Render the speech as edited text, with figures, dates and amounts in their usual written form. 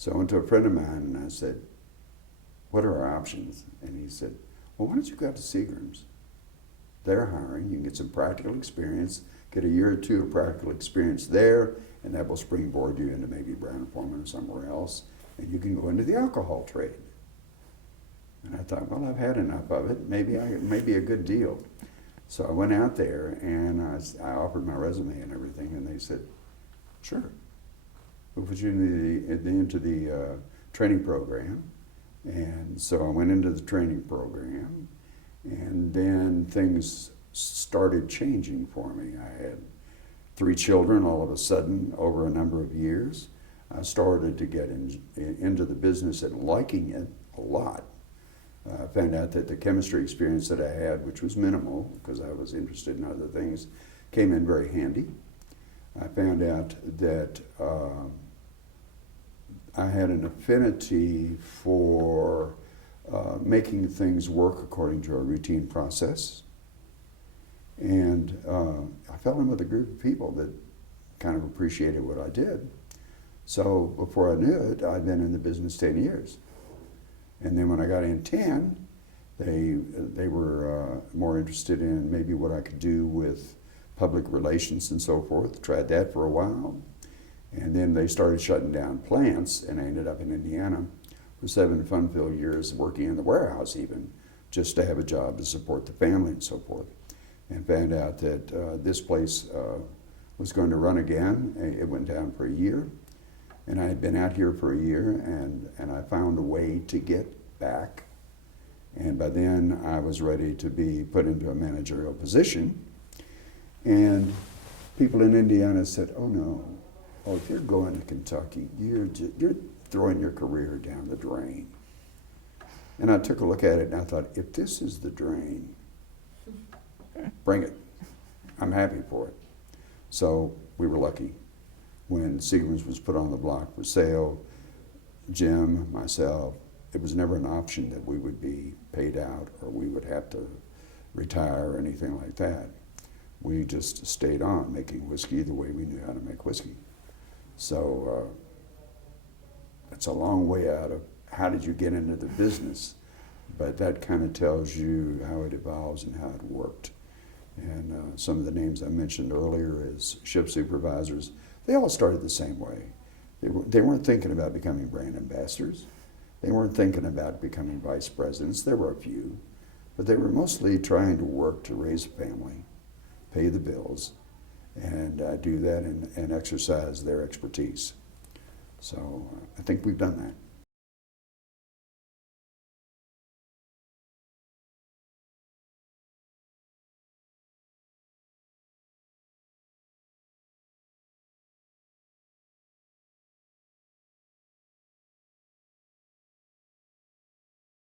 So I went to a friend of mine and I said, what are our options? And he said, well, why don't you go out to Seagram's? They're hiring. You can get some practical experience, get a year or two of practical experience there, and that will springboard you into maybe Brown & Forman or somewhere else, and you can go into the alcohol trade. And I thought, well, I've had enough of it. Maybe a good deal. So I went out there and I offered my resume and everything, and they said, sure. We'll put you into the training program. And so I went into the training program, and then things started changing for me. I had 3 children all of a sudden over a number of years. I started to get into the business and liking it a lot. I found out that the chemistry experience that I had, which was minimal because I was interested in other things, came in very handy. I found out that I had an affinity for making things work according to a routine process. And I fell in with a group of people that kind of appreciated what I did. So before I knew it, I'd been in the business 10 years. And then when I got in 10, they were more interested in maybe what I could do with public relations and so forth. Tried that for a while. And then they started shutting down plants, and I ended up in Indiana for 7 fun-filled years working in the warehouse even, just to have a job to support the family and so forth. And found out that this place was going to run again. It went down for a year. And I had been out here for a year, and I found a way to get back. And by then, I was ready to be put into a managerial position. And people in Indiana said, oh no, oh, if you're going to Kentucky, you're throwing your career down the drain. And I took a look at it and I thought, if this is the drain, bring it. I'm happy for it. So we were lucky. When Seagram's was put on the block for sale, Jim, myself, it was never an option that we would be paid out or we would have to retire or anything like that. We just stayed on making whiskey the way we knew how to make whiskey. So it's a long way out of how did you get into the business, but that kind of tells you how it evolves and how it worked. And some of the names I mentioned earlier as ship supervisors, they all started the same way. They weren't thinking about becoming brand ambassadors. They weren't thinking about becoming vice presidents. There were a few, but they were mostly trying to work to raise a family, pay the bills, and do that and exercise their expertise. So I think we've done that.